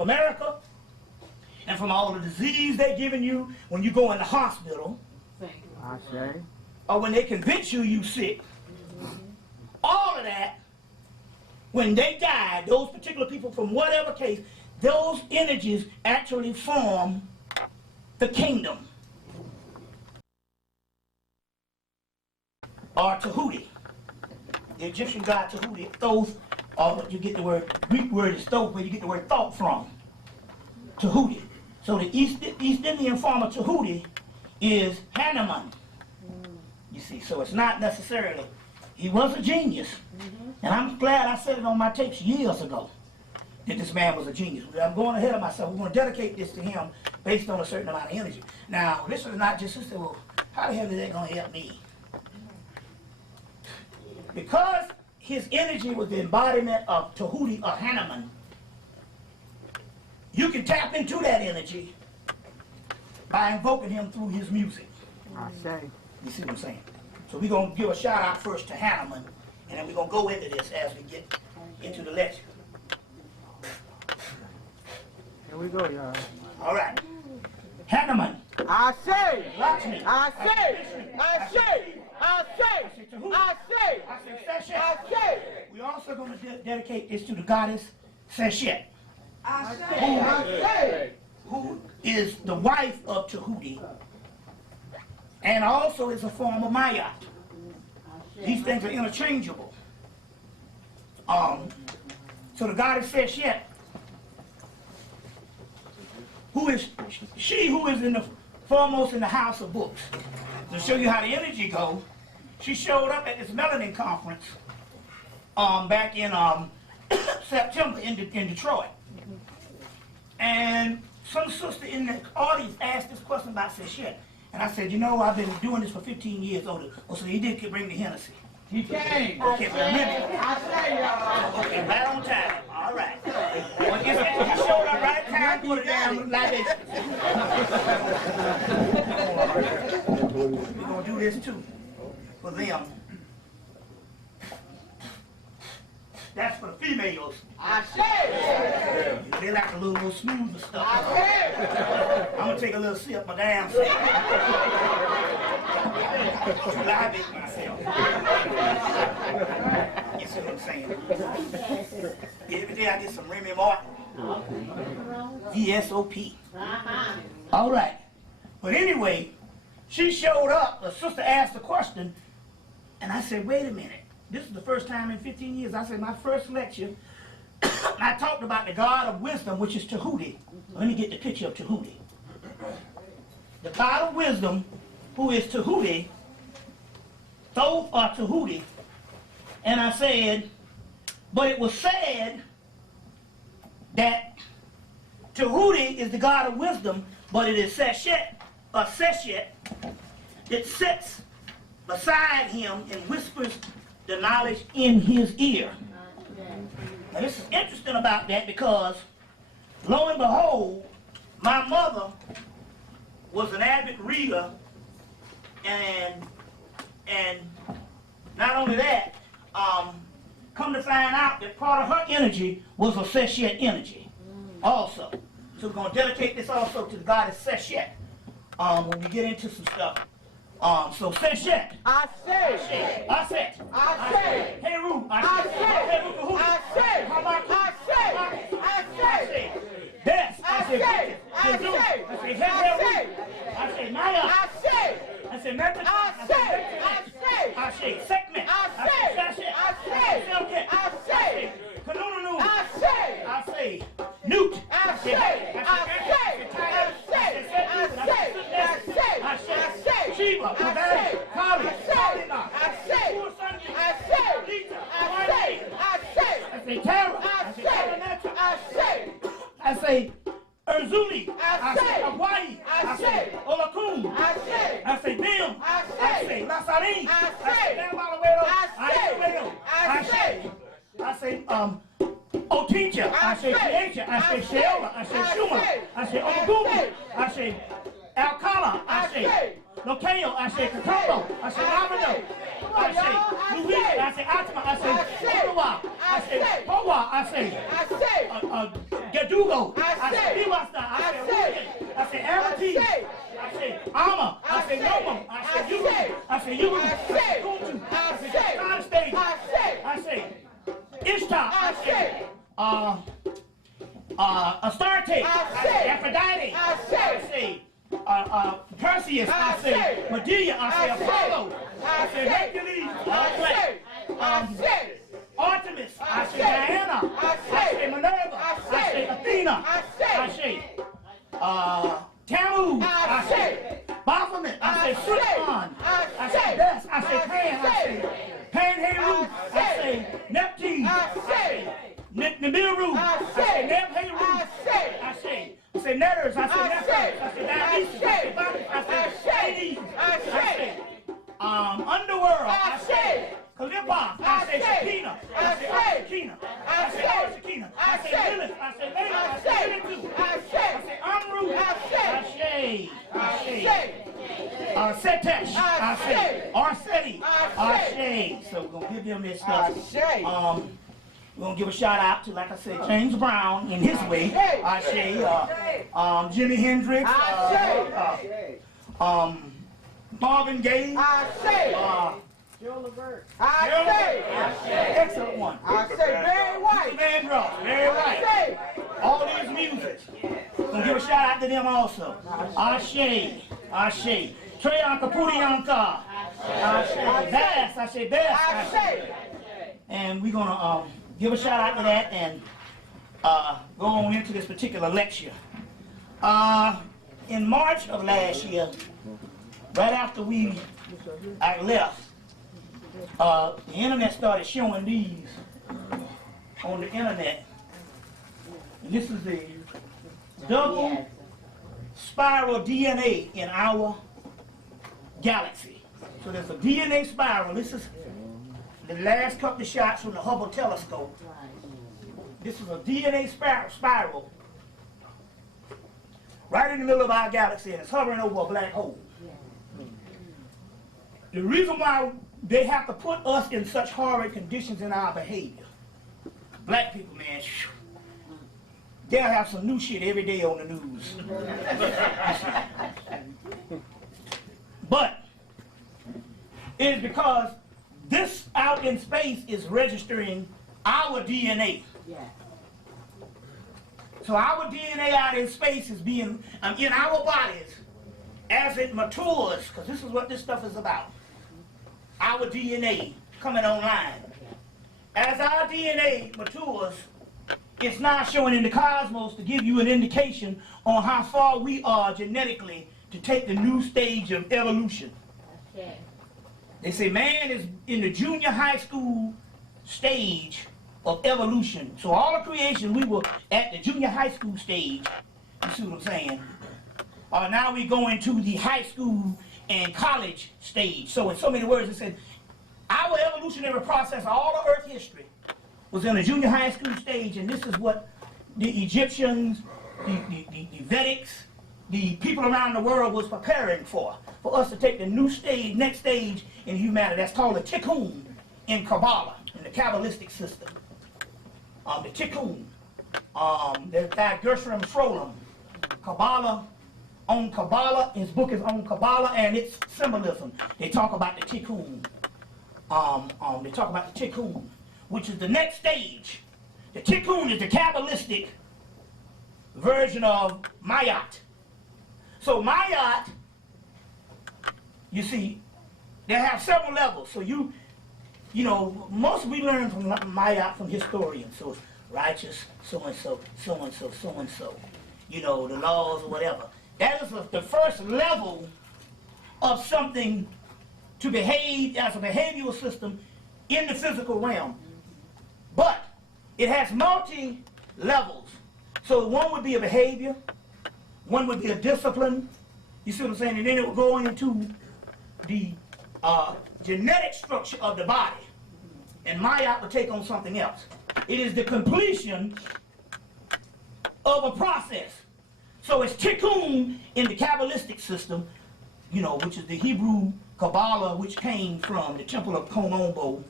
America, and from all the disease they're giving you when you go in the hospital, I say. or when they convince you sick. All of that, when they die, those particular people from whatever case, those energies actually form the kingdom, or Tahuti. The Egyptian god Tahuti, Thoth, or you get the word, Greek word is Thoth, where you get the word thought from. Tahuti. So the East Indian form of Tahuti is Hanuman. You see, so it's not necessarily, he was a genius. And I'm glad I said it on my tapes years ago, that this man was a genius. I'm going ahead of myself. We're going to dedicate this to him based on a certain amount of energy. Now, this is not just, well, how the hell is that going to help me? Because his energy was the embodiment of Tahuti or Hanuman, you can tap into that energy by invoking him through his music. I say. You see what I'm saying? So we're going to give a shout out first to Hanuman, and then we're going to go into this as we get into the lecture. Here we go, y'all. All right. Hanuman. I say. Watch me. I say. I say. I say. I say. I say. We're also going to dedicate this to the goddess Seshet. I say. Who is the wife of Tahuti, and also is a form of Maya. These things are interchangeable. So the goddess Seshet, who is in the foremost in the house of books. To show you how the energy goes, she showed up at this melanin conference back in September in Detroit. And some sister in the audience asked this question about Seshet. And I said, you know, I've been doing this for 15 years older. Oh, so he did bring the Hennessy. He came. Okay, but remember. I say, y'all. Okay, right on time. All right. Well, he showed up right time, put it down like this. We're going to do this too for them. That's for the females. I say. They like a little smoother stuff. I say. I'm going to take a little sip of my damn self. I make myself. You see what I'm saying? Every day I get some Remy Martin. VSOP. All right. But anyway, she showed up. The sister asked a question, and I said, wait a minute. This is the first time in 15 years. I said, my first lecture, I talked about the God of wisdom, which is Tahuti. Let me get the picture of Tahuti. The God of wisdom, who is Tahuti, Thoth or Tahuti. And I said, but it was said that Tahuti is the God of wisdom, but it is Seshet, or Seshet, that sits beside him and whispers the knowledge in his ear. Now this is interesting about that because, lo and behold, my mother was an avid reader, and not only that, come to find out that part of her energy was a Seshet energy also. So we're going to dedicate this also to the goddess Seshet when we get into some stuff. So Seshet. I say. I say. I say. Hey Ru. I say. I say. How about I say. I say. Yes. I say. I say. I say hey. I say Maya. I say. I say method. I say. I say. I say segment. I say. I say. I say. Kanunu. I say. I say Newt. I say. I say. I say. I say. I say. Shiva. I say. Kali. I say. I say. I say. I say. I say Tara. I say. I say. I say Erzuli. I say. Hawaii. I say. Olakun. I say. I say Bim. I say. Lasari. I say. I say. Oh teacher. I say Sheisha. I say Sheola. I say Shuma. I say Oguma. I say Alcala. I say Lokeo, I say Katombo, I say Labrador, I say Louis, I say Atma, I say Ottawa, I say Hoa, I say Gadugo, I say Biwasta, I say Rugen, I say Amity, I say Ama, I say Nomo, I say Yugu, I say Yugu, I say Kutu, I say Constable, I say Ishtar, I say Astarte, I say Aphrodite, I say Perseus, I say Medea, I say Apollo, I say Hercules, I say Artemis, I say Diana, I say Minerva, I say Athena, I say Tammuz, I say Baphomet, I say Sutan, I say Bess, I say Pan, I say Panheru, I say Neptune, I say Nibiru, I say Nebheru, I say Netters, I say Nephers, I say Dionysus, I say Bacchus, I say Hades, I say Underworld, I say Calippa, I say Shekinah, I say Shekinah, I say Shekinah, I say Lilith, I say Lena, I say Lilith, I say Amru, I say Setesh, I say Arseti, I say. So we're gonna give them this stuff. We're going to give a shout out to, like I said, James Brown in his way. I say Jimi Hendrix. Marvin Gaye. Joe Levert. Excellent one. Barry White. Barry White. All these music. We're going to give a shout out to them also. Ashe. Treyanka Pudiyanka. Bass. I say Bass. And we're going to give a shout out to that and go on into this particular lecture. In March of last year, right after I left, the internet started showing these on the internet. And this is the double spiral DNA in our galaxy. So there's a DNA spiral. This is the last couple of shots from the Hubble telescope. This is a DNA spiral right in the middle of our galaxy, and it's hovering over a black hole. The reason why they have to put us in such horrid conditions in our behavior, black people, man, they'll have some new shit every day on the news. But it is because this out in space is registering our DNA. So our DNA out in space is being in our bodies as it matures, because this is what this stuff is about. Our DNA coming online. As our DNA matures, it's now showing in the cosmos to give you an indication on how far we are genetically to take the new stage of evolution. They say man is in the junior high school stage of evolution. So all of creation, we were at the junior high school stage. You see what I'm saying? Now we go into the high school and college stage. So in so many words, it said our evolutionary process, all of Earth history, was in the junior high school stage, and this is what the Egyptians, the Vedics, the people around the world was preparing for us to take the new stage, next stage in humanity. That's called the Tikkun in Kabbalah, in the Kabbalistic system. The Tikkun, there's that Gershom Scholem, Kabbalah, on Kabbalah, his book is on Kabbalah and its symbolism. They talk about the Tikkun. They talk about the Tikkun, which is the next stage. The Tikkun is the Kabbalistic version of Mayat. So Mayat, you see, they have several levels. So you know, most we learn from Mayat from historians. So it's righteous, so-and-so, so-and-so, so-and-so. You know, the laws or whatever. That is the first level of something to behave as a behavioral system in the physical realm. But it has multi-levels. So one would be a behavior, one would be a discipline, you see what I'm saying? And then it would go into the genetic structure of the body. And Mayat would take on something else. It is the completion of a process. So it's Tikkun in the Kabbalistic system, you know, which is the Hebrew Kabbalah, which came from the temple of Komombo,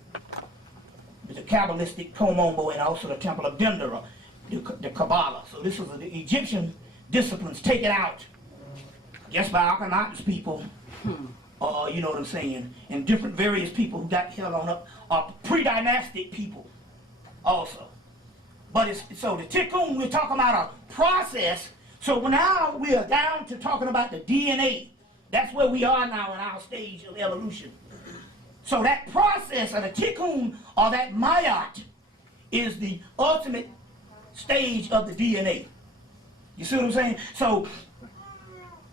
the Kabbalistic Komombo, and also the temple of Dendera, the Kabbalah. So this was the Egyptian disciplines taken out just by Akhenaten's people, you know what I'm saying, and different various people who got held on up, pre-dynastic people also. But so the Tikkun, we're talking about a process. So now we are down to talking about the DNA. That's where we are now in our stage of evolution. So that process of the Tikkun, or that Mayat, is the ultimate stage of the DNA. You see what I'm saying? So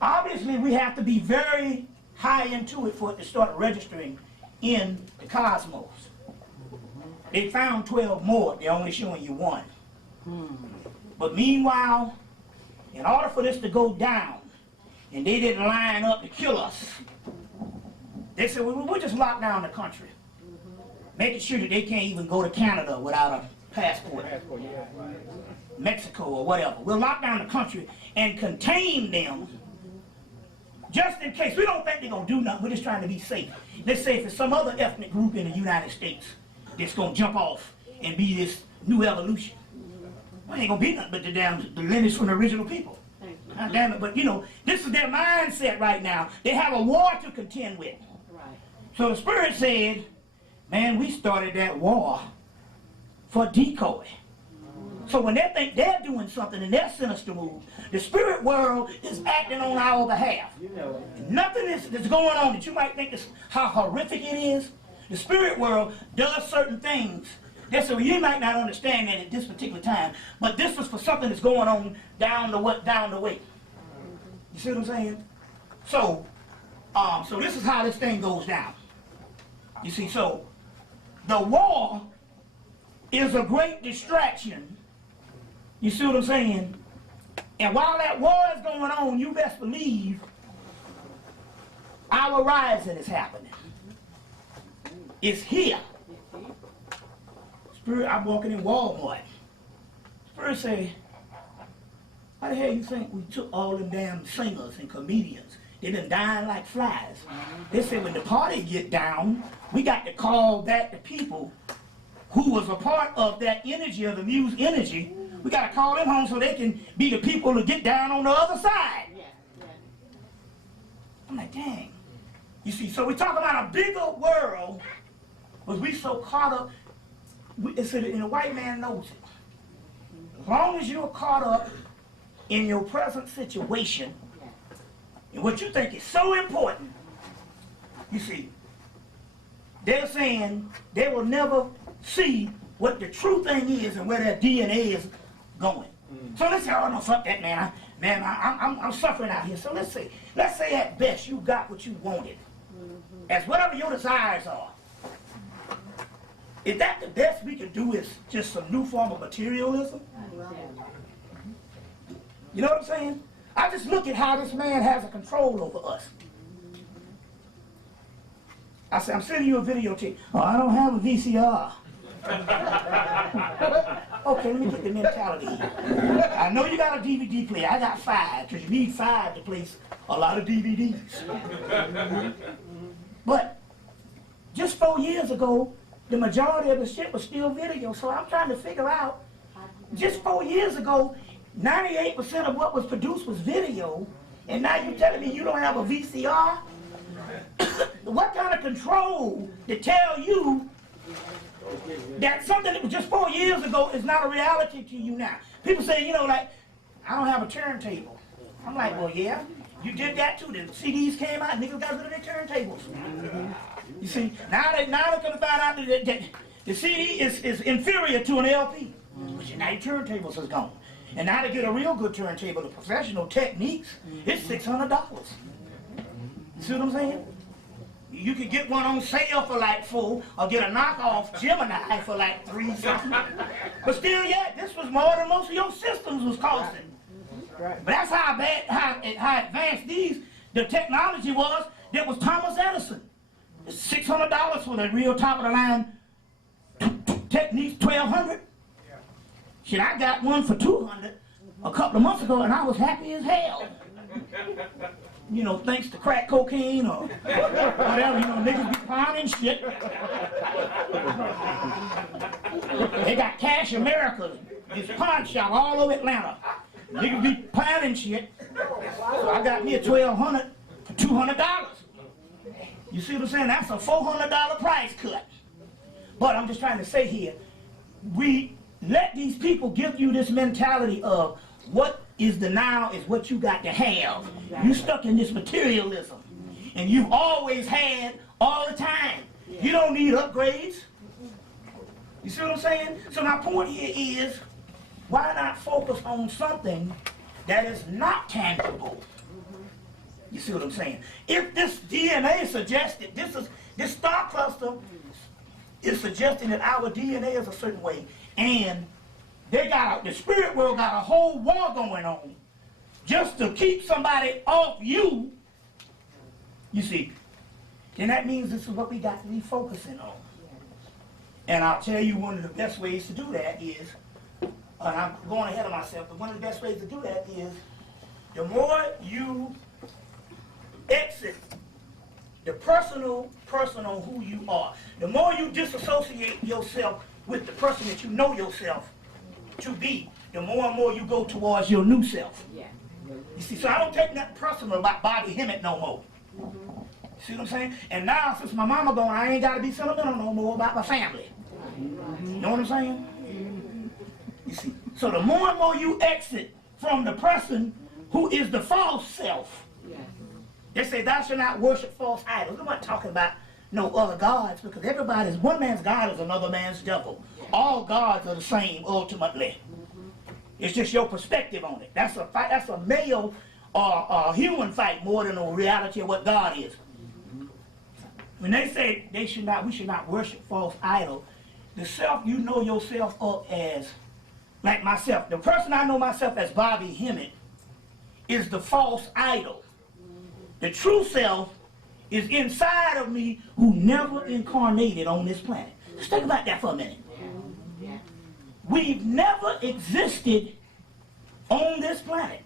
obviously we have to be very high into it for it to start registering in the cosmos. They found 12 more, they're only showing you one. But meanwhile, in order for this to go down, and they didn't line up to kill us, they said, well, we'll just lock down the country, making sure that they can't even go to Canada without a passport, Mexico or whatever. We'll lock down the country and contain them just in case. We don't think they're going to do nothing. We're just trying to be safe. Let's say if it's some other ethnic group in the United States that's going to jump off and be this new evolution. Well, ain't going to be nothing but the lineage from the original people. God damn it. But, you know, this is their mindset right now. They have a war to contend with. Right. So the Spirit said, man, we started that war for decoy. So when they think they're doing something and they're sinister moves, the spirit world is acting on our behalf. You know, nothing that's going on that you might think is how horrific it is. The spirit world does certain things. So you might not understand that at this particular time, but this is for something that's going on down the way. You see what I'm saying? So, so this is how this thing goes down. You see, so the war is a great distraction. You see what I'm saying? And while that war is going on, you best believe our rising is happening. It's here. Spirit, I'm walking in Walmart. Spirit say, how the hell you think we took all them damn singers and comedians? They been dying like flies. They said when the party get down, we got to call back the people who was a part of that energy, of the muse energy. We got to call them home so they can be the people to get down on the other side. I'm like, dang. You see, so we talk about a bigger world, but we so caught up, and the white man knows it. As long as you're caught up in your present situation, and what you think is so important, you see, they're saying they will never see what the true thing is and where their DNA is going. So let's say, oh no, fuck that, man. I'm suffering out here. So let's say at best you got what you wanted, as whatever your desires are. Is that the best we can do is just some new form of materialism? You know what I'm saying? I just look at how this man has a control over us. I said, I'm sending you a videotape. Oh, I don't have a VCR. Okay, let me get the mentality. I know you got a DVD player. I got 5, because you need 5 to place a lot of DVDs. But just 4 years ago, the majority of the shit was still video. So I'm trying to figure out, just 4 years ago, 98% of what was produced was video, and now you're telling me you don't have a VCR? What kind of control to tell you that something that was just 4 years ago is not a reality to you now? People say, you know, like, I don't have a turntable. I'm like, well, yeah, you did that too. The CDs came out, niggas got rid of their turntables. You see, now they're going to find out that the CD is inferior to an LP. But now your turntables is gone. And now to get a real good turntable, the professional techniques, it's $600. You see what I'm saying? You could get one on sale for like $4, or get a knockoff Gemini for like $3 something. But still, yeah, this was more than most of your systems was costing. But that's how advanced the technology was. That was Thomas Edison. It's $600 for the real top of the line techniques, $1,200. Shit, I got one for $200 a couple of months ago, and I was happy as hell. you know, thanks to crack cocaine or whatever, you know, niggas be pounding shit. They got Cash America, this pawn shop all over Atlanta. Niggas be pounding shit. So I got me a $1,200 for $200. You see what I'm saying? That's a $400 price cut. But I'm just trying to say here, we let these people give you this mentality of what is the now is what you got to have. You stuck in this materialism. And you've always had all the time. You don't need upgrades. You see what I'm saying? So my point here is, why not focus on something that is not tangible? You see what I'm saying? If this DNA suggested, this star cluster is suggesting that our DNA is a certain way, and the spirit world got a whole war going on just to keep somebody off you, you see, then that means this is what we got to be focusing on. And I'll tell you one of the best ways to do that is, and I'm going ahead of myself, but one of the best ways to do that is, the more you exit the personal who you are, the more you disassociate yourself with the person that you know yourself to be, the more and more you go towards your new self. Yeah. You see, so I don't take nothing personal about Bobby Hemmitt no more. See what I'm saying? And now, since my mama gone, I ain't got to be sentimental no more about my family. You know what I'm saying? You see, so the more and more you exit from the person who is the false self, they say thou shalt not worship false idols. I'm not talking about no other gods, because one man's God is another man's devil. All gods are the same ultimately. It's just your perspective on it. That's a fight. That's a male or human fight more than a reality of what God is. When they say we should not worship false idols, the self you know yourself up as, like myself, the person I know myself as Bobby Hemmitt is the false idol. The true self is inside of me, who never incarnated on this planet. Just think about that for a minute. We've never existed on this planet.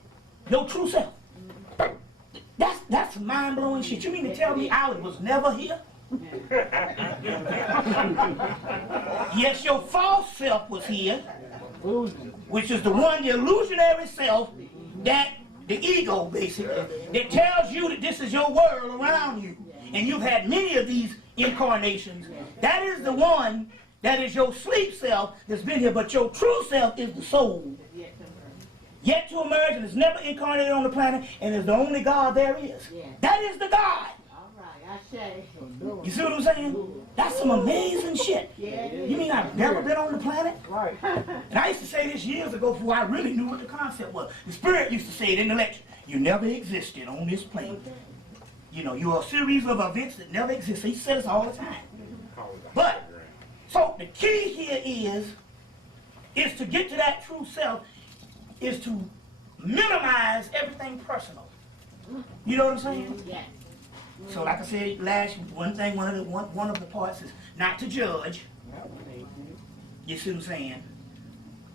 Your true self. That's mind-blowing shit. You mean to tell me I was never here? Yes, your false self was here, which is the one, the illusionary self, that the ego, basically, that tells you that this is your world around you. And you've had many of these incarnations. That is the one that is your sleep self that's been here, but your true self is the soul. Yet to emerge, and is never incarnated on the planet, and is the only God there is. That is the God. You see what I'm saying? That's some amazing shit. You mean I've never been on the planet? Right. And I used to say this years ago before I really knew what the concept was. The Spirit used to say it in the lecture. You never existed on this plane. You know, you're a series of events that never exist. He said this all the time. But, so the key here is to get to that true self, is to minimize everything personal. You know what I'm saying? Yeah. So like I said one of the parts is not to judge. You see what I'm saying?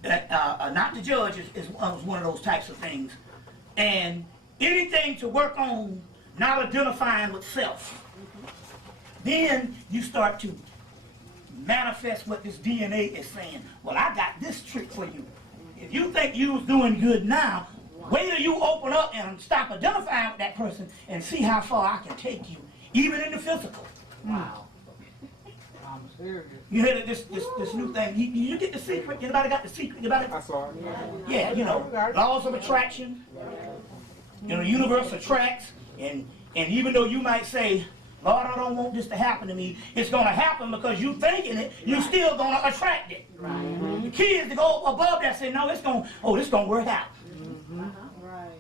Not to judge is one of those types of things. And anything to work on not identifying with self. Then you start to manifest what this DNA is saying. Well, I got this trick for you. If you think you was doing good now, wait till you open up and stop identifying with that person and see how far I can take you, even in the physical. Wow. You hear this new thing? You get the secret? Anybody got the secret? Anybody? I saw it. Yeah, you know, laws of attraction. You know, the universe attracts, and even though you might say, Lord, I don't want this to happen to me, it's going to happen because you thinking it, you're still going to attract it. Right. The key is to go above that and say, no, it's going to work out. Right.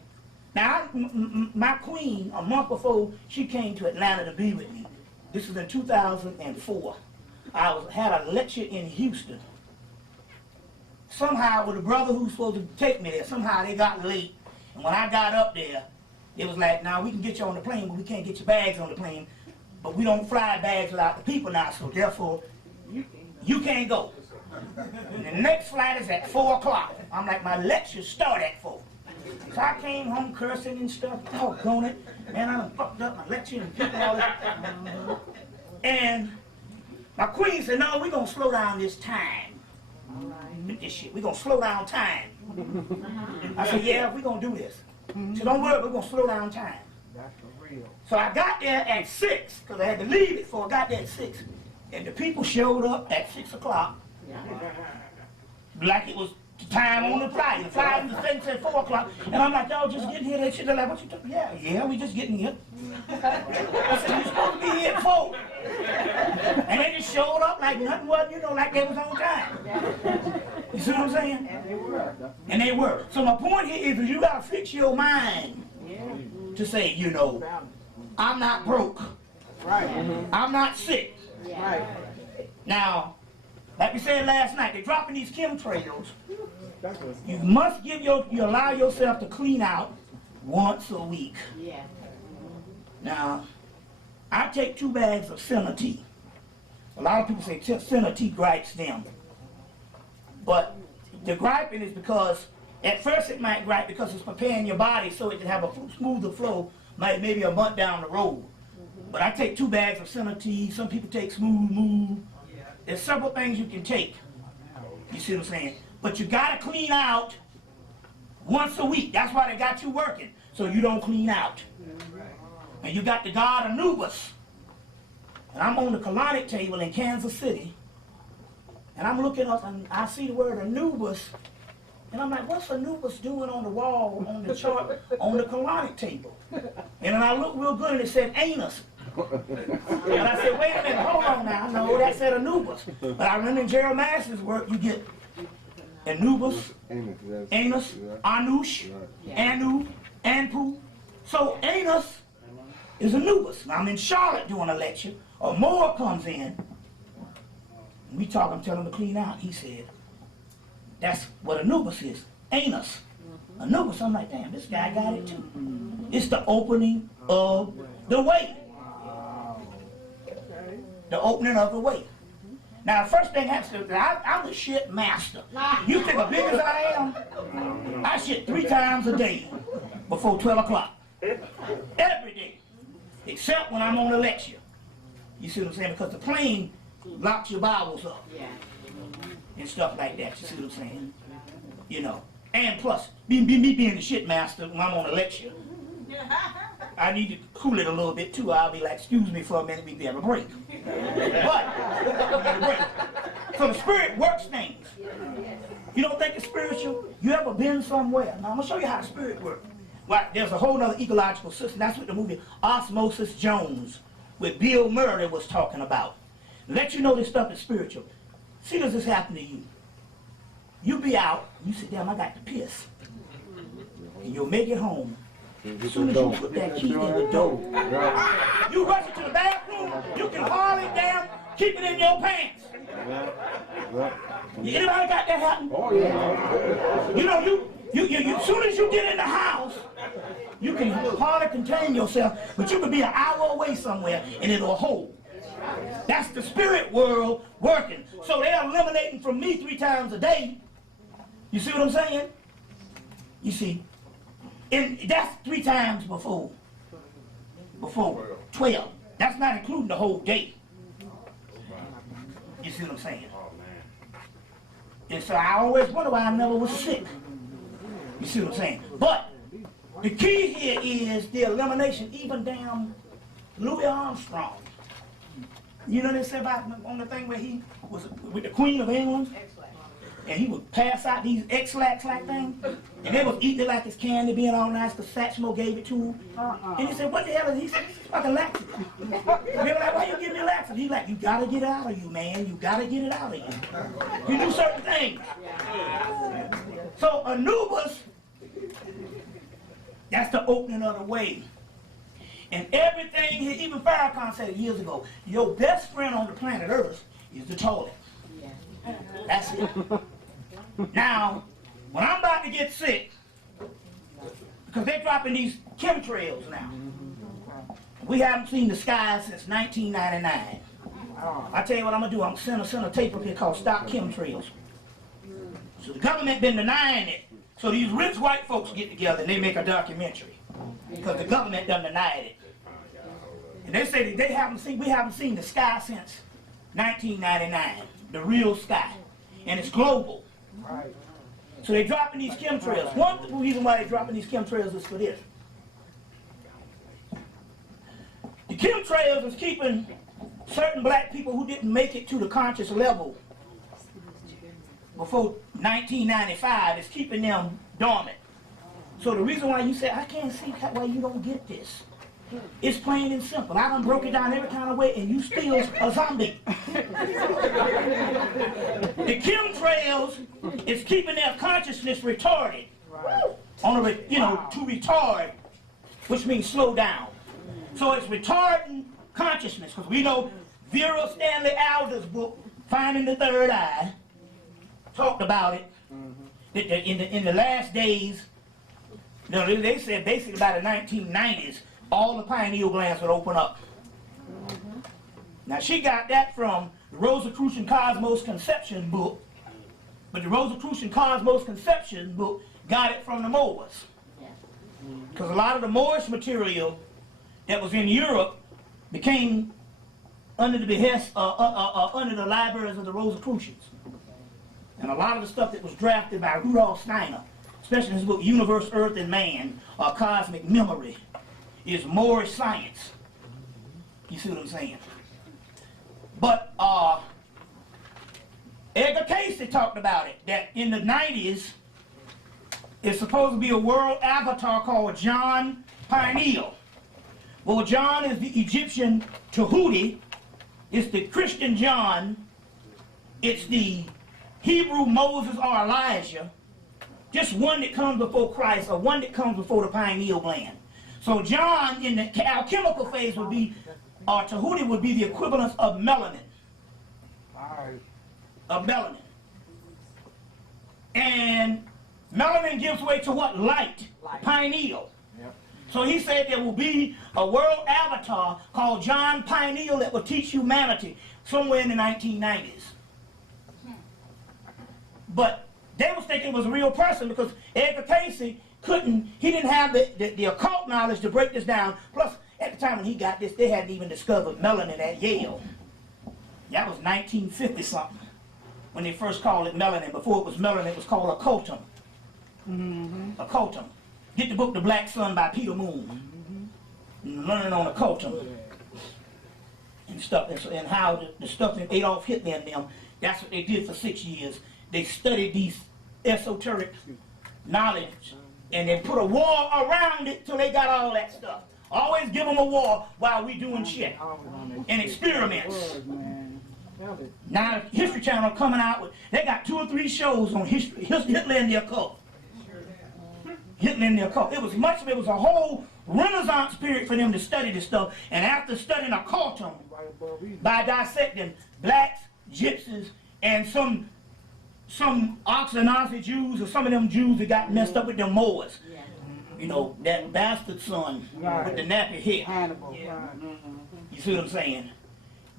Now, my queen, a month before she came to Atlanta to be with me, this was in 2004, I had a lecture in Houston. Somehow, with the brother who's supposed to take me there, somehow they got late. And when I got up there, it was like, now we can get you on the plane, but we can't get your bags on the plane. But we don't fly bags without the people now, so therefore, you can't go. And the next flight is at 4 o'clock. I'm like, my lectures start at 4. So I came home cursing and stuff, doggone it. Man, I done fucked up my lecture and people all that. And my queen said, no, we're going to slow down this time. With this shit. We're going to slow down time. I said, yeah, we're going to do this. She said, don't worry, we're going to slow down time. That's for real. So I got there at 6, because I had to leave it, so I got there at 6. And the people showed up at 6 o'clock. Like it was the time on the flight. The flight was said 4 o'clock. And I'm like, y'all just getting here? They should have like, what you talking? Yeah, we just getting here. I said, you supposed to be here at 4. And they just showed up like nothing was, like they was on time. You see what I'm saying? And they were. So my point here is you got to fix your mind to say, I'm not broke. Right. I'm not sick. Right. Now, like we said last night, they're dropping these chemtrails. You must you allow yourself to clean out once a week. Yeah. Now, I take 2 bags of senna tea. A lot of people say senna tea gripes them. But the griping is because, at first it might gripe because it's preparing your body so it can have a smoother flow, maybe a month down the road. But I take 2 bags of senna tea. Some people take smooth move. There's several things you can take. You see what I'm saying? But you gotta clean out once a week. That's why they got you working, so you don't clean out. And you got the god Anubis. And I'm on the colonic table in Kansas City. And I'm looking up and I see the word Anubis. And I'm like, what's Anubis doing on the wall, on the chart, on the colonic table? And then I looked real good and it said anus. And I said, wait a minute, hold on now. No, that said Anubis. But I remember in Jeremiah's work, you get Anubis, anus, anush, anu, anpu. So anus is Anubis. Now I'm in Charlotte doing a lecture. A Moor comes in. And we talk, I'm telling him to clean out. He said, that's what Anubis is, anus. Anubis, I'm like, damn, this guy got it too. It's the opening of the way. The opening of the way. Now, the first thing happens, I'm the shit master. You think as big as I am, I shit 3 times a day before 12 o'clock. Every day. Except when I'm on a lecture. You see what I'm saying? Because the plane locks your bowels up. And stuff like that. You see what I'm saying? And plus, me being the shit master when I'm on a lecture, I need to cool it a little bit too. I'll be like, excuse me for a minute, we can have a break. So the spirit works things. You don't think it's spiritual? You ever been somewhere? Now I'm gonna show you how the spirit works. Well, there's a whole other ecological system. That's what the movie Osmosis Jones with Bill Murray was talking about. Let you know this stuff is spiritual. See, does this happen to you? You be out, you sit down, I got to piss. And you'll make it home. As soon as you put that key in the door, you rush it to the bathroom, you can hardly damn keep it in your pants. Anybody got that happen? Oh, yeah. As soon as you get in the house, you can hardly contain yourself, but you can be an hour away somewhere and it'll hold. That's the spirit world working. So they're eliminating from me 3 times a day. You see what I'm saying? You see, and that's 3 times before 12. That's not including the whole day. You see what I'm saying? And so I always wonder why I never was sick. You see what I'm saying? But the key here is the elimination, even damn Louis Armstrong. You know what they say about on the thing where he was with the Queen of England? And he would pass out these X-lax like things, and they was eating it like it's candy, being all nice, because Satchmo gave it to him. And he said, what the hell is he? He said, this is fucking laxative. And they were like, why you giving me laxative? He's like, you gotta get it out of you, man. You gotta get it out of you. You do certain things. So Anubis, that's the opening of the way. And everything, even Farrakhan said it years ago, your best friend on the planet Earth is the toilet. That's it. Now, when I'm about to get sick, because they're dropping these chemtrails now. We haven't seen the sky since 1999. I tell you what I'm going to do. I'm going to send a tape up here called Stop Chemtrails. So the government been denying it So these rich white folks get together and they make a documentary because the government done denied it. And they say that we haven't seen the sky since 1999, the real sky, and it's global. So they're dropping these chemtrails. One reason why they're dropping these chemtrails is for this. The chemtrails is keeping certain black people who didn't make it to the conscious level before 1995 is keeping them dormant. So the reason why you say, I can't see why you don't get this. It's plain and simple. I done broke it down every kind of way and you still a zombie. The chemtrails is keeping their consciousness retarded. On a, to retard, which means slow down. So it's retarding consciousness, because we know Vera Stanley Alder's book, Finding the Third Eye, talked about it. In the last days, they said basically by the 1990s, all the pineal glands would open up. Now she got that from the Rosicrucian Cosmos Conception book, but the Rosicrucian Cosmos Conception book got it from the Moors. Because a lot of the Moorish material that was in Europe became under the behest, under the libraries of the Rosicrucians. And a lot of the stuff that was drafted by Rudolf Steiner, especially in his book Universe, Earth, and Man, or Cosmic Memory, is Moorish science. You see what I'm saying? But Edgar Cayce talked about it, that in the 90s, it's supposed to be a world avatar called John Pineal. Well, John is the Egyptian Tahuti, it's the Christian John, it's the Hebrew Moses or Elijah, just one that comes before Christ or one that comes before the pineal gland. So John in the alchemical phase would be, or Tahuti would be the equivalent of melanin. Of melanin. And melanin gives way to what? Light. Pineal. So he said there will be a world avatar called John Pineal that will teach humanity somewhere in the 1990s. But they was thinking it was a real person because Edgar Cayce he didn't have the occult knowledge to break this down. Plus, at the time when he got this, they hadn't even discovered melanin at Yale. That was 1950-something when they first called it melanin. Before it was melanin, it was called occultum. Occultum. Get the book The Black Sun by Peter Moon. Learning on occultum and stuff, and how the stuff that Adolf Hitler and them, that's what they did for 6 years. They studied these esoteric knowledge and then put a war around it till they got all that stuff. Always give them a war while we doing shit and experiments. Now the History Channel coming out with, they got 2 or 3 shows on history, Hitler and the occult. Hitler and the occult. It was much of it was a whole Renaissance period for them to study this stuff. And after studying occultum, by dissecting blacks, gypsies, and some Ashkenazi Jews, or some of them Jews that got messed up with them Moors. You know, that bastard son with the nappy head. You see what I'm saying?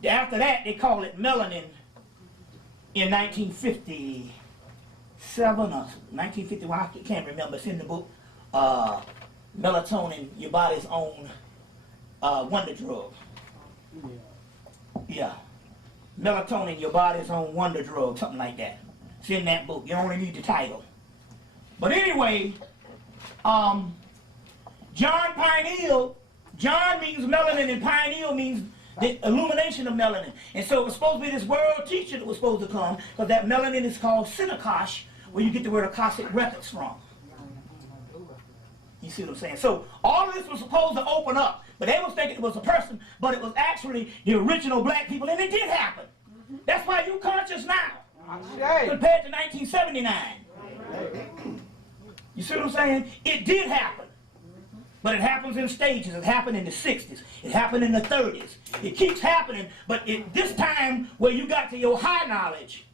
After that, they call it melanin in 1957 or 1951. I can't remember. It's in the book. Melatonin, your body's own wonder drug. Yeah. Melatonin, your body's own wonder drug, something like that. It's in that book. You only need the title. But anyway, John Pineal, John means melanin and pineal means the illumination of melanin. And so it was supposed to be this world teacher that was supposed to come, but that melanin is called Sinakosh, where you get the word Akashic Records from. You see what I'm saying? So all of this was supposed to open up, but they was thinking it was a person, but it was actually the original black people, and it did happen. That's why you're conscious now, compared to 1979. You see what I'm saying? It did happen. But it happens in stages. It happened in the 60s. It happened in the 30s. It keeps happening, but this time where you got to your high knowledge,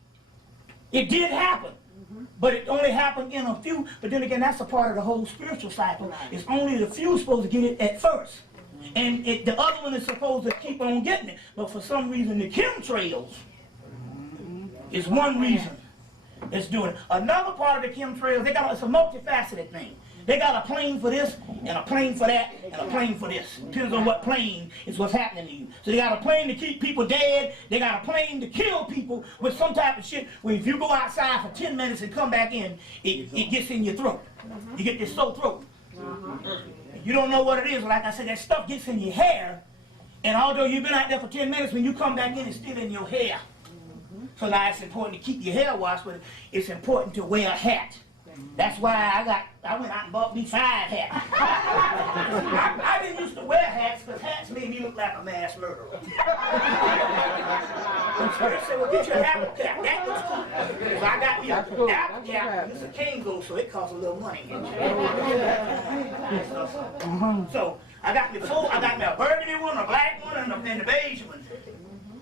it did happen. But it only happened in a few, but then again, that's a part of the whole spiritual cycle. It's only the few supposed to get it at first. And the other one is supposed to keep on getting it. But for some reason, the chemtrails is one reason that's doing it. Another part of the chemtrails, it's a multifaceted thing. They got a plane for this, and a plane for that, and a plane for this. Depends on what plane is what's happening to you. So they got a plane to keep people dead. They got a plane to kill people with some type of shit where if you go outside for 10 minutes and come back in, it gets in your throat. You get this sore throat. You don't know what it is. Like I said, that stuff gets in your hair, and although you've been out there for 10 minutes, when you come back in, it's still in your hair. So now it's important to keep your hair washed, but it's important to wear a hat. That's why I went out and bought me 5 hats. I didn't used to wear hats because hats made me look like a mass murderer. So they said, well, get your apple cap. That looks cool. So I got me an apple cap. It's a Kango, so it costs a little money. So I got me a burgundy one, a black one, and the beige one.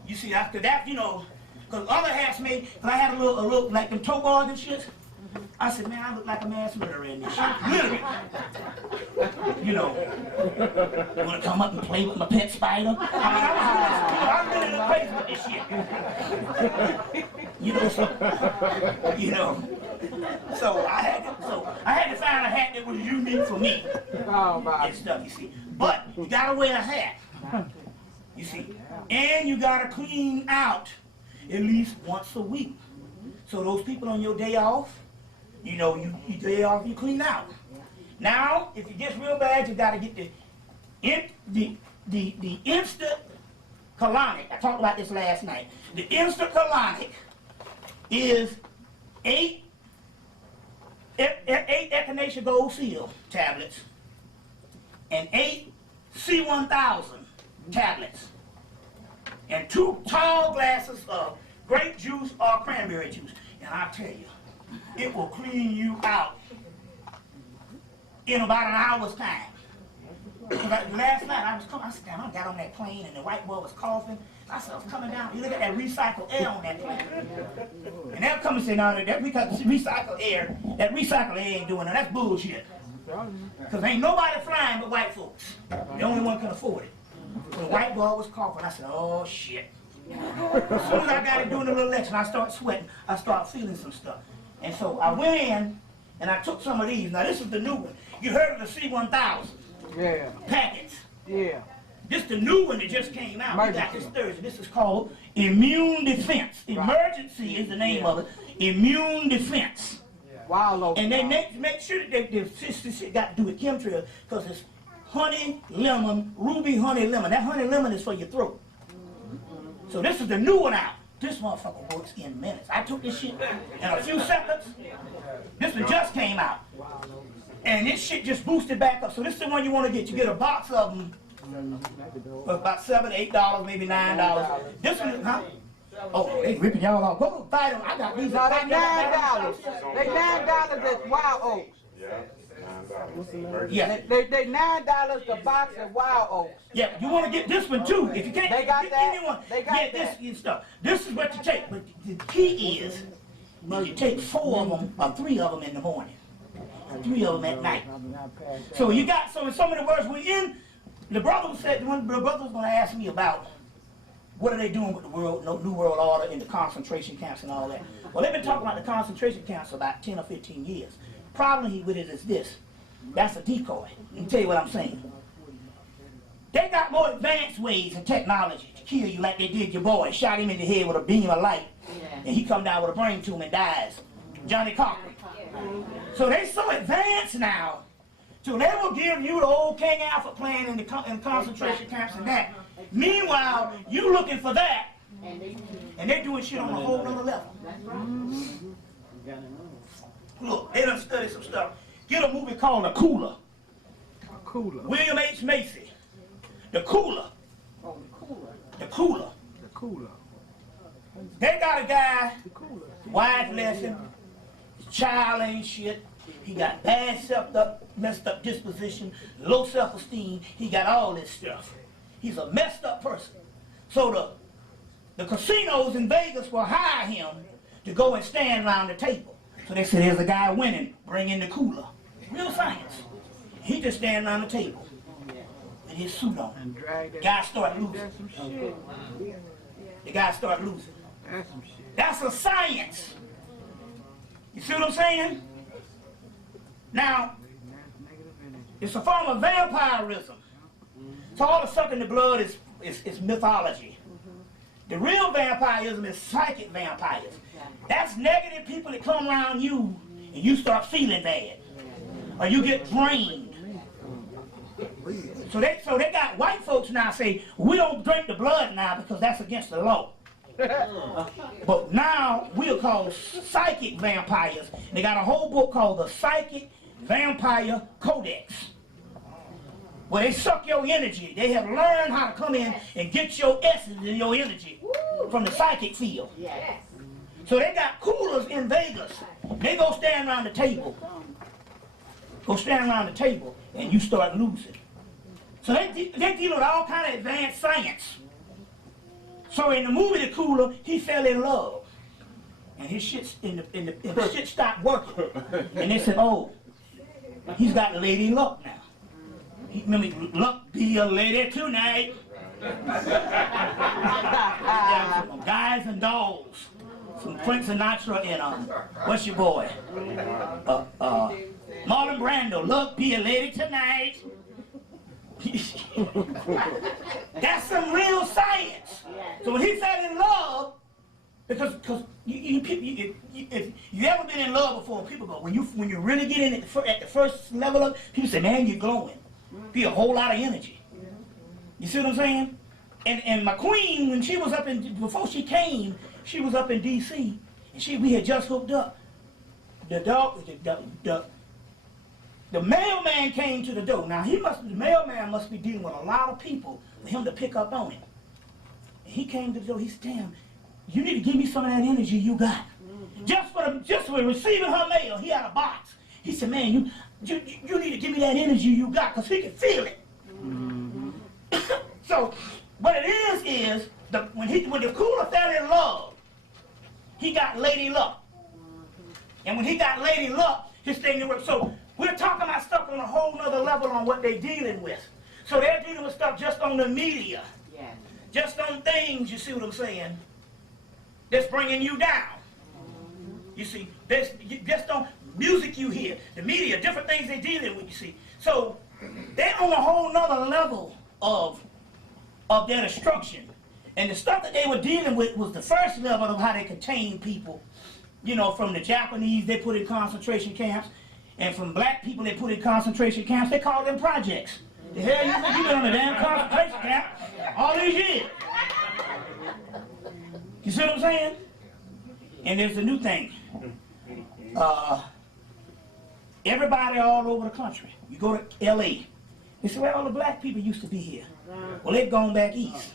You see, after that, you know, because other hats made, because I had a little, like them toe bars and shit. I said, man, I look like a mass murderer in this shit. Literally. You know, want to come up and play with my pet spider? I really look crazy with this shit. So I had to find a hat that was unique for me. And stuff, you see. But you gotta wear a hat. You see. And you gotta clean out at least once a week. So those people on your day off, you know, you day off, you clean out. Now, if it gets real bad, you got to get the instant colonic. I talked about this last night. The instant colonic is 8 echinacea gold seal tablets and 8 C1000 tablets and 2 tall glasses of grape juice or cranberry juice. And I tell you, it will clean you out in about an hour's time. Last night I said, damn, I got on that plane and the white boy was coughing. I said, I was coming down. You look at that recycled air on that plane. And they'll come and say, no, that recycled air ain't doing it. That's bullshit. Because ain't nobody flying but white folks. The only one can afford it. So the white boy was coughing. I said, oh shit. As soon as I got it doing the little lecture, I start sweating. I start feeling some stuff. And so I went in and I took some of these. Now this is the new one. You heard of the C1000? Yeah. Packets. Yeah. This is the new one that just came out. We got this Thursday. This is called Immune Defense. Emergency is the name of it. Immune Defense. Wow. And they make sure that this shit got to do with chemtrails because it's honey lemon, ruby honey lemon. That honey lemon is for your throat. So this is the new one out. This motherfucker works in minutes. I took this shit in a few seconds. This one just came out. And this shit just boosted back up. So this is the one you want to get. You get a box of them for about $7, $8, maybe $9. This one, huh? Oh, they ripping y'all off. Go buy them. I got these. No, they $9. They $9 at Wild Oaks. Yeah. They $9 the box at Wild Oaks. Yeah, you want to get this one too. If you can't They got get that. anyone, They got get that. this and stuff. This is what you take. But the key is you take 4 of them or 3 of them in the morning. 3 of them at night. So you got so in so many words. We're in. The brother said when the brother was going to ask me about what are they doing with the world, New World Order and the concentration camps and all that. Well, they've been talking about the concentration camps for about 10 or 15 years. Problem with it is this. That's a decoy. Let me tell you what I'm saying. They got more advanced ways and technology to kill you like they did your boy. Shot him in the head with a beam of light. And he come down with a brain tumor and dies. Johnny Cochran. So they so advanced now. So they will give you the old King Alfred plan in the concentration camps and that. Meanwhile, you looking for that. And they're doing shit on a whole other level. Look, they done studied some stuff. Get a movie called The Cooler. Cooler. William H. Macy. The Cooler. Oh, the Cooler. The Cooler. The Cooler. They got a guy, The Cooler. wife left him, his child ain't shit. He got bad messed up disposition, low self-esteem. He got all this stuff. He's a messed up person. So the casinos in Vegas will hire him to go and stand around the table. So they said, there's a guy winning, bring in the cooler. Real science. He just stand around the table with his suit on. And drag that. Guy start losing. That's some shit. The guy start losing. That's some shit. That's a science. You see what I'm saying? Now, it's a form of vampirism. So all the sucking the blood is mythology. The real vampirism is psychic vampires. That's negative people that come around you and you start feeling bad. Or you get drained. So they got white folks now say, we don't drink the blood now because that's against the law. But now we're called psychic vampires. They got a whole book called the Psychic Vampire Codex, where they suck your energy. They have learned how to come in and get your essence and your energy from the psychic field. So they got coolers in Vegas. They go stand around the table. Go stand around the table and you start losing. So they deal with all kind of advanced science. So in the movie The Cooler, he fell in love. And his shit, and the shit stopped working. And they said, oh, he's got lady luck now. Remember, luck be a lady tonight. Some guys and dolls. Some Frank Sinatra and what's your boy? Marlon Brando, luck be a lady tonight. That's some real science. So when he fell in love, because if you ever been in love before, people go, when you really get in at the first level of, people say, man, you're glowing. Be a whole lot of energy. You see what I'm saying? And my queen, when she was up in, before she came, she was up in D.C. and we had just hooked up. The mailman came to the door. Now the mailman must be dealing with a lot of people for him to pick up on him. And he came to the door. He said, "Damn, you need to give me some of that energy you got." Just for receiving her mail, he had a box. He said, "Man, you need to give me that energy you got," because he could feel it. So what it is when the cooler fell in love, he got lady luck. And when he got lady luck, his thing didn't work. So we're talking about stuff on a whole nother level on what they're dealing with. So they're dealing with stuff just on the media. Yeah. Just on things, you see what I'm saying, that's bringing you down. You see, just on music you hear, the media, different things they're dealing with, you see. So they're on a whole nother level of their destruction. And the stuff that they were dealing with was the first level of how they contained people. You know, from the Japanese, they put in concentration camps. And from black people, they put in concentration camps. They call them projects. The hell you think you been on a damn concentration camp all these years? You see what I'm saying? And there's a new thing. Everybody all over the country. You go to L.A. They say, well, all the black people used to be here. Well, they've gone back east.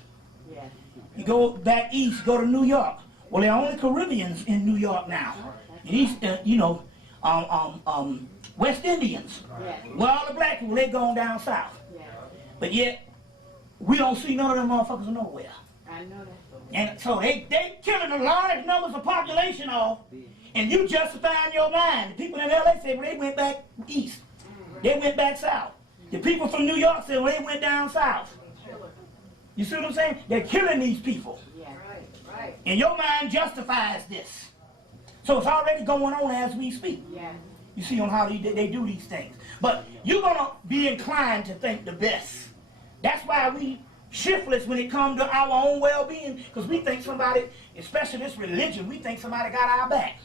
You go back east, go to New York. Well, there are only Caribbeans in New York now. East, West Indians. Well, all the black people, they've gone down south. But yet, we don't see none of them motherfuckers nowhere. I know that. And so they killing the large numbers of population off, and you justify in your mind. The people in L.A. say, well, they went back east. They went back south. The people from New York say, well, they went down south. You see what I'm saying? They're killing these people. Yeah. Right. And your mind justifies this. So it's already going on as we speak. Yeah. You see on how they do these things. But you're going to be inclined to think the best. That's why we shiftless when it comes to our own well-being, because we think somebody, especially this religion, we think somebody got our back.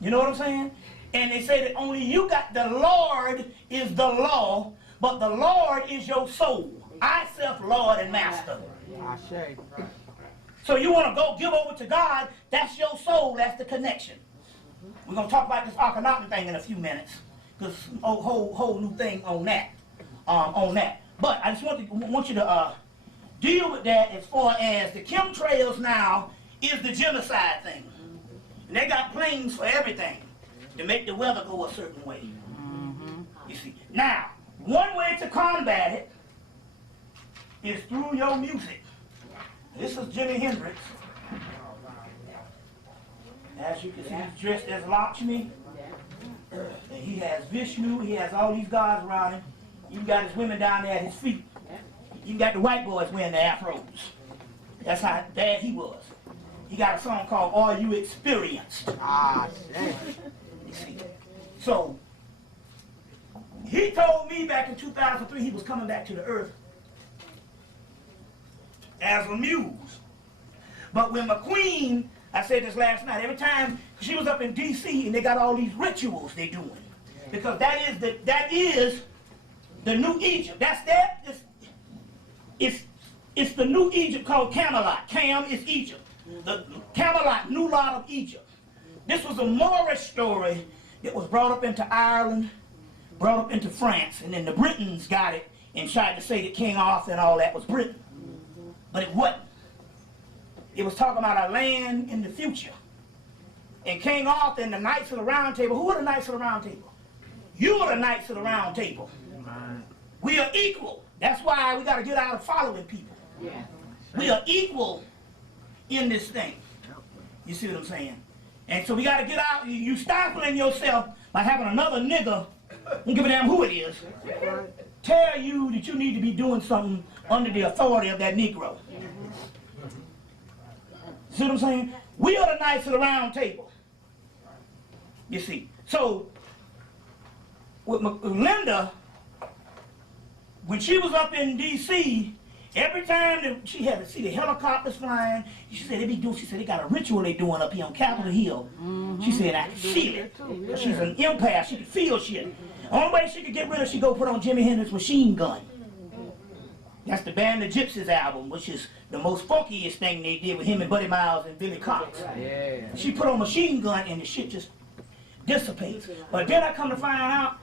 You know what I'm saying? And they say that only you got, the Lord is the law, but the Lord is your soul. I self Lord and Master. So you want to go give over to God, that's your soul, that's the connection. We're going to talk about this Akhenaten thing in a few minutes, because a whole new thing on that. But I just want you to deal with that as far as the chemtrails now is the genocide thing. And they got planes for everything to make the weather go a certain way. You see. Now, one way to combat it is through your music. This is Jimi Hendrix. As you can see, he's dressed as Lakshmi. And he has Vishnu, he has all these gods around him. You got his women down there at his feet. You got the white boys wearing the afros. That's how bad he was. He got a song called Are You Experienced? Ah, shit. You see. So, he told me back in 2003 he was coming back to the earth as a muse. But when McQueen, I said this last night, every time she was up in D.C. and they got all these rituals they doing. Because that is the new Egypt. It's the new Egypt called Camelot. Cam is Egypt. The Camelot, new lot of Egypt. This was a Moorish story that was brought up into Ireland, brought up into France, and then the Britons got it and tried to say that King Arthur and all that was Britain. But it wasn't. It was talking about a land in the future. And King Arthur and the Knights of the Round Table, who are the Knights of the Round Table? You are the Knights of the Round Table. We are equal. That's why we got to get out of following people. We are equal in this thing. You see what I'm saying? And so we got to get out. You stifling yourself by having another nigga, don't give a damn who it is, tell you that you need to be doing something under the authority of that Negro. See what I'm saying? We are the Knights of the Round Table. You see. So, with Linda, when she was up in D.C., every time that she had to see the helicopters flying, she said they got a ritual they doing up here on Capitol Hill. She said, I can feel it. She's an empath. She can feel shit. The only way she could get rid of it, she go put on Jimi Hendrix's Machine Gun. That's the Band of Gypsies album, which is the most funkiest thing they did with him and Buddy Miles and Billy Cox. Yeah. She put on Machine Gun and the shit just dissipates. But then I come to find out,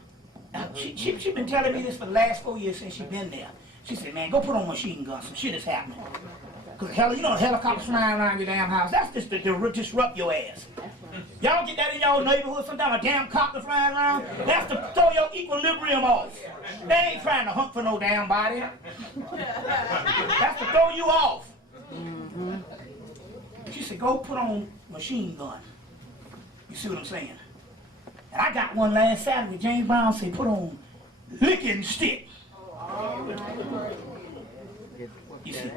she been telling me this for the last 4 years since she been there. She said, man, go put on Machine Gun, some shit is happening. Because you know, helicopters flying around your damn house, that's just to disrupt your ass. Y'all get that in y'all neighborhood sometime, a damn copter flying around? That's to throw your equilibrium off. They ain't trying to hunt for no damn body. That's to throw you off. She said, go put on Machine Gun. You see what I'm saying? And I got one last Saturday. James Brown said, put on Licking Stick. You see?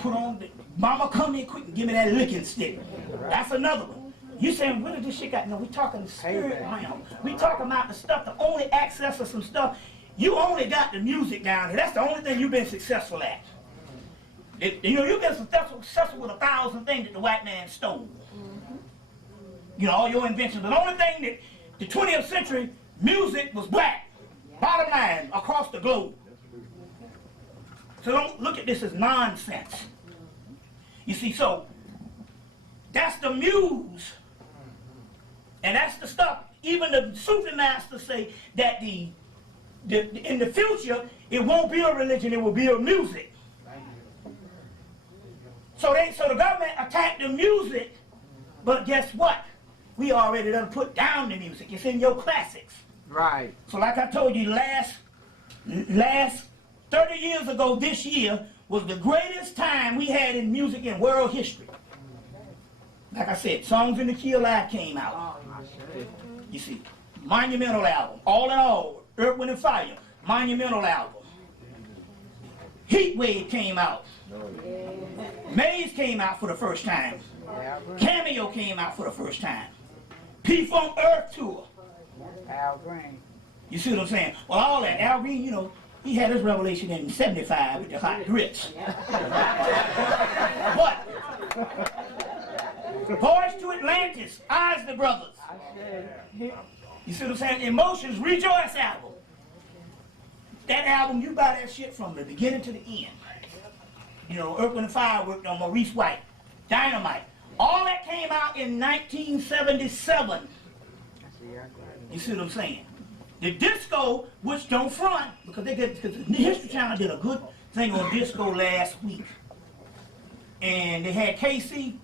Put on the, Mama, come in quick and give me that licking stick. That's another one. You saying, where did this shit got? No, we talking the spirit realm. We talking about the stuff, the only access of some stuff. You only got the music down here. That's the only thing you've been successful at. You know, you've been successful with 1,000 things that the white man stole. You know, all your inventions. The only thing that the 20th century music was black. Bottom line, across the globe. So don't look at this as nonsense. You see, so that's the muse. And that's the stuff. Even the Sufi masters say that in the future, it won't be a religion, it will be a music. So the government attacked the music, but guess what? We already done put down the music. It's in your classics. Right. So like I told you, last 30 years ago this year was the greatest time we had in music in world history. Like I said, Songs in the Key of Life came out. You see, monumental album. All in all, Earth, Wind and Fire, monumental album. Heat Wave came out. Maze came out for the first time. Cameo came out for the first time. P-Funk Earth Tour. Al Green. You see what I'm saying? Well, all that. Al Green, you know, he had his revelation in '75 with the hot grits. But, Voice to Atlantis, Isley Brothers. You see what I'm saying? Emotions, Rejoice album. That album, you buy that shit from the beginning to the end. You know, Earth, Wind and Fire worked on Maurice White, Dynamite. All that came out in 1977. You see what I'm saying? The disco, which don't front, because the History Channel did a good thing on disco last week. And they had KC